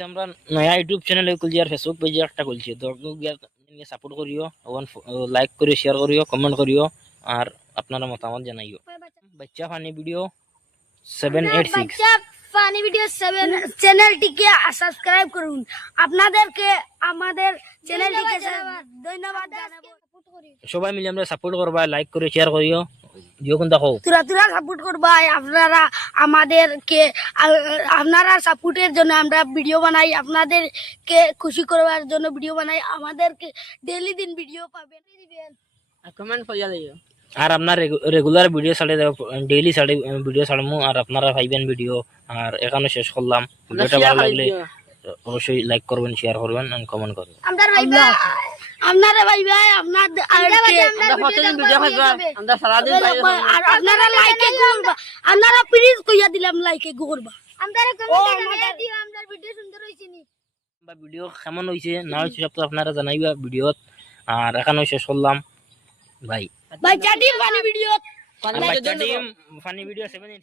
আচ্ছা আমরা নয়া ইউটিউব চ্যানেলে খুলছি আর ফেসবুক পেজে একটা খুলছি, তো সাপোর্ট করিও, লাইক করিও, শেয়ার করিও, কমেন্ট করিও আর আপনারা মতামত জানাইও। বাচ্চা ফানি ভিডিও 786 ফানি ভিডিও 7 চ্যানেলটিকে সাবস্ক্রাইব করুন। আপনাদেরকে আমাদের চ্যানেলটিকে ধন্যবাদ জানাবো। সবাই মিলে আমরা সাপোর্ট করবা, লাইক করে শেয়ার করিও। জিও কোন দেখো তুরা সাপোর্ট করবা। আপনারা আমাদেরকে আপনারা সাপোর্টের জন্য আমরা ভিডিও বানাই, আপনাদেরকে খুশি করবার জন্য ভিডিও বানাই। আমাদেরকে ডেইলি দিন ভিডিও পাবেন, কমেন্ট করিয়া দিও। আর আপনার রেগুলার ভিডিও ছাড়ে ডেইলি ভিডিও ছাড়মু আর আপনারা পাইবেন ভিডিও। আর এখানে শেষ করলাম। ভিডিওটা ভালো লাগলে অবশ্যই লাইক করবেন, শেয়ার করবেন আর কমেন্ট করবেন। আপনারা ভাই ভাই আপনাদের আপনারা লাইকে করবা, আপনারা প্লিজ কইয়া দিলাম লাইকে করবা। ভিডিও কেমন হয়েছে না হয়েছে সব তো আপনারা জানাইবা ভিডিও। আর এখানে শেষ করলাম ভাই। বাচ্চা টিম ফানি ভিডিও বাচ্চা টিম ফানি ভিডিও 7